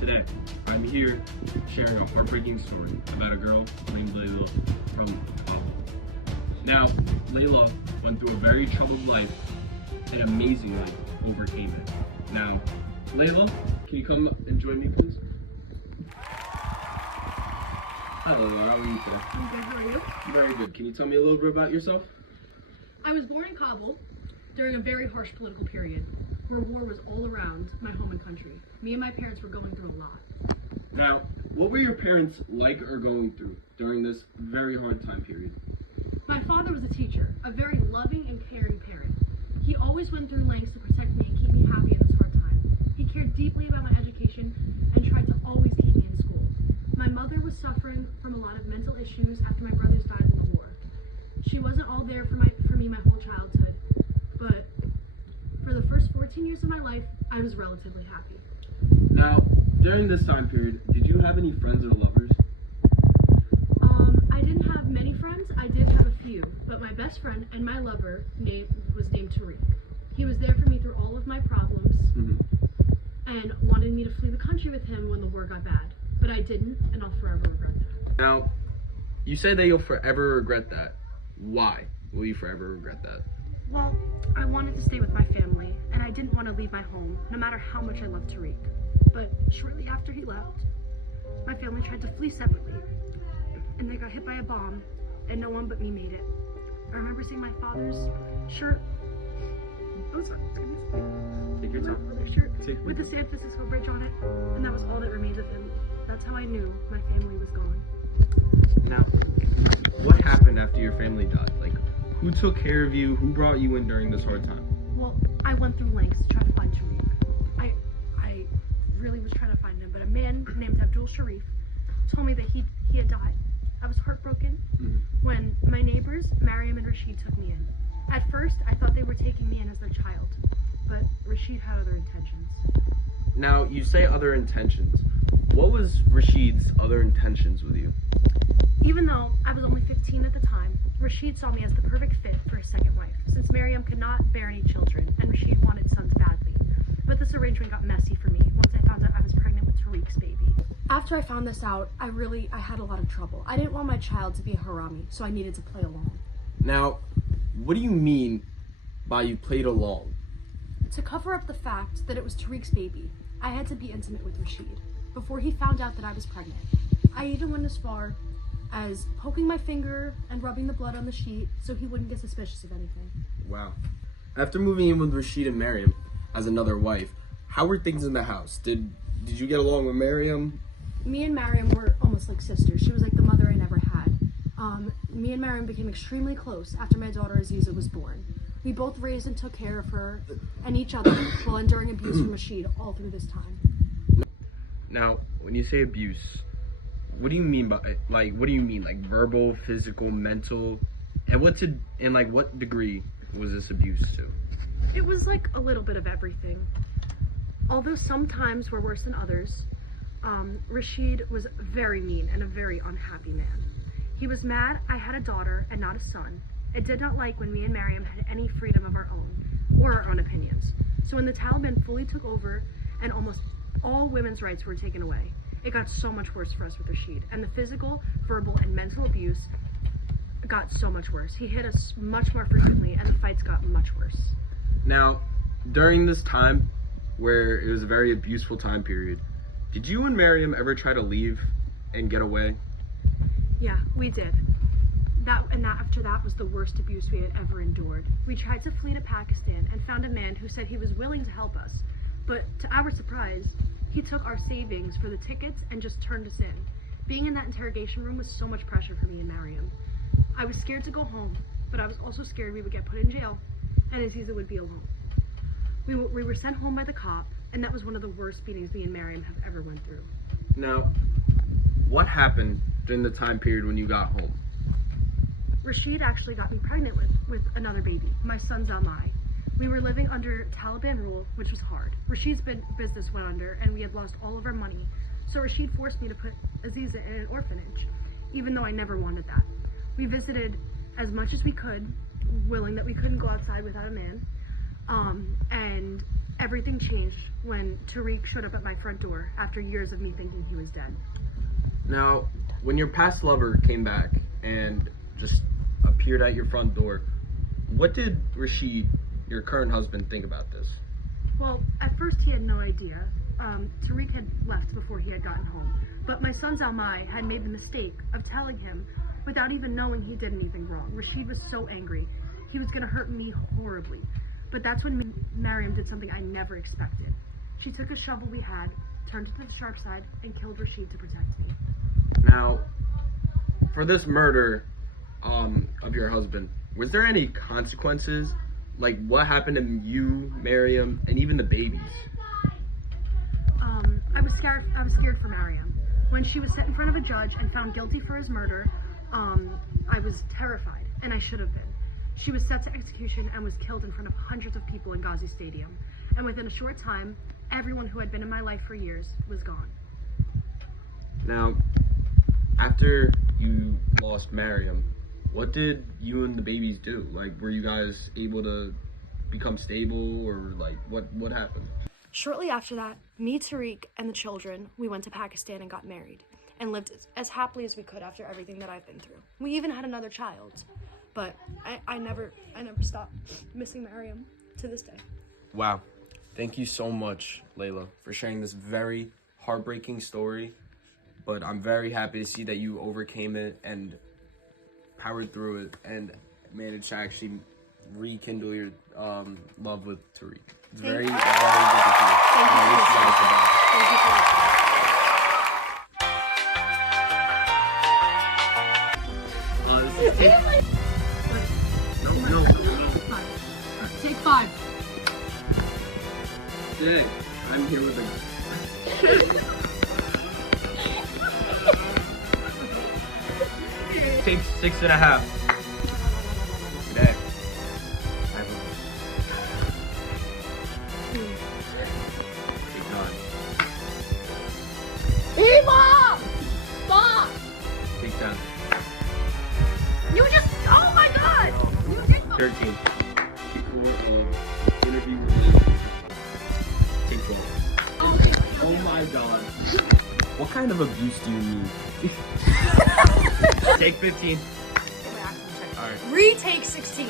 Today, I'm here sharing a heartbreaking story about a girl named Layla from Kabul. Now, Layla went through a very troubled life and amazingly overcame it. Now, Layla, can you come and join me, please? Hi, Layla. How are you today? I'm good. How are you? Very good. Can you tell me a little bit about yourself? I was born in Kabul during a very harsh political period where war was all around my home and country. Me and my parents were going through a lot. Now, what were your parents like or going through during this very hard time period? My father was a teacher, a very loving and caring parent. He always went through lengths to protect me and keep me happy in this hard time. He cared deeply about my education and tried to always keep me in school. My mother was suffering from a lot of mental issues after my brothers died in the war. She wasn't all there for me my whole childhood, but for the first 14 years of my life, I was relatively happy. Now, during this time period, did you have any friends or lovers? I didn't have many friends. I did have a few, but my best friend and my lover was named Tariq. He was there for me through all of my problems and wanted me to flee the country with him when the war got bad. But I didn't, and I'll forever regret that. Now, you say that you'll forever regret that. Why will you forever regret that? Well, I wanted to stay with my family, and I didn't want to leave my home, no matter how much I loved Tariq. But shortly after he left, my family tried to flee separately, and they got hit by a bomb, and no one but me made it. I remember seeing my father's shirt. Oh, sorry, Take your time. Father's shirt with the San Francisco Bridge on it, and that was all that remained of him. That's how I knew my family was gone. Now, what happened after your family died? Like, who took care of you? Who brought you in during this hard time? Well, I went through lengths to try to find Tariq. I really was trying to find him, but a man named Abdul Sharif told me that he had died. I was heartbroken when my neighbors, Mariam and Rashid, took me in. At first, I thought they were taking me in as their child, but Rashid had other intentions. Now, you say other intentions. What was Rashid's other intentions with you? Even though I was only 15 at the time, Rashid saw me as the perfect fit for a second wife, since Mariam could not bear any children, and Rashid wanted sons badly. But this arrangement got messy for me once I found out I was pregnant with Tariq's baby. After I found this out, I had a lot of trouble. I didn't want my child to be a harami, so I needed to play along. Now, what do you mean by you played along? To cover up the fact that it was Tariq's baby, I had to be intimate with Rashid before he found out that I was pregnant. I even went as far as poking my finger and rubbing the blood on the sheet so he wouldn't get suspicious of anything. Wow. After moving in with Rashid and Mariam as another wife, how were things in the house? Did you get along with Mariam? Me and Mariam were almost like sisters. She was like the mother I never had. Me and Mariam became extremely close after my daughter Aziza was born. We both raised and took care of her and each other while enduring abuse from Rashid all through this time. Now, when you say abuse, what do you mean by what do you mean? Like verbal, physical, mental? And what degree was this abuse to? It was like a little bit of everything. Although some times were worse than others, Rashid was very mean and a very unhappy man. He was mad I had a daughter and not a son, and did not like when me and Mariam had any freedom of our own, or our own opinions. So when the Taliban fully took over and almost all women's rights were taken away, it got so much worse for us with Rashid, and the physical, verbal, and mental abuse got so much worse. He hit us much more frequently, and the fights got much worse. Now, during this time, where it was a very abuseful time period, did you and Mariam ever try to leave and get away? Yeah, we did. After that was the worst abuse we had ever endured. We tried to flee to Pakistan and found a man who said he was willing to help us, but to our surprise, he took our savings for the tickets and just turned us in. Being in that interrogation room was so much pressure for me and Mariam. I was scared to go home, but I was also scared we would get put in jail, and Aziza would be alone. We were sent home by the cop, and that was one of the worst beatings me and Mariam have ever went through. Now, what happened during the time period when you got home? Rashid actually got me pregnant with another baby, my son Zalmai. We were living under Taliban rule, which was hard. Rashid's business went under, and we had lost all of our money. So Rashid forced me to put Aziza in an orphanage, even though I never wanted that. We visited as much as we could, willing that we couldn't go outside without a man. And Everything changed when Tariq showed up at my front door after years of me thinking he was dead. Now, when your past lover came back and just appeared at your front door, what did Rashid, your current husband, think about this? Well, at first he had no idea. Tariq had left before he had gotten home. But my son Zalmai had made the mistake of telling him without even knowing he did anything wrong. Rashid was so angry. He was going to hurt me horribly. But that's when Mariam did something I never expected. She took a shovel we had, turned it to the sharp side, and killed Rashid to protect me. Now, for this murder of your husband, was there any consequences? Like, what happened to you, Mariam, and even the babies? I was scared for Mariam. When she was set in front of a judge and found guilty for his murder, I was terrified, and I should have been. She was set to execution and was killed in front of hundreds of people in Ghazi Stadium. And within a short time, everyone who had been in my life for years was gone. Now, after you lost Mariam, what did you and the babies do? Like, were you guys able to become stable, or like, what happened? Shortly after that, me, Tariq, and the children, we went to Pakistan and got married and lived as happily as we could after everything that I've been through. We even had another child, but I never stopped missing Mariam to this day. Wow. Thank you so much, Layla, for sharing this very heartbreaking story. But I'm very happy to see that you overcame it and powered through it and managed to actually rekindle your love with Tariq. It's very good to see. Thank you. I wish you guys the best. Thank you for No. Take 5. Today, I'm here with a... Take 6.5. Today, I have Take 9. Eva! Stop! Take 10. You just, oh my god! 13. Take 4 of interview relationship. Take 12. Oh my god. What kind of abuse do you need? Take 15. Alright. Retake 16.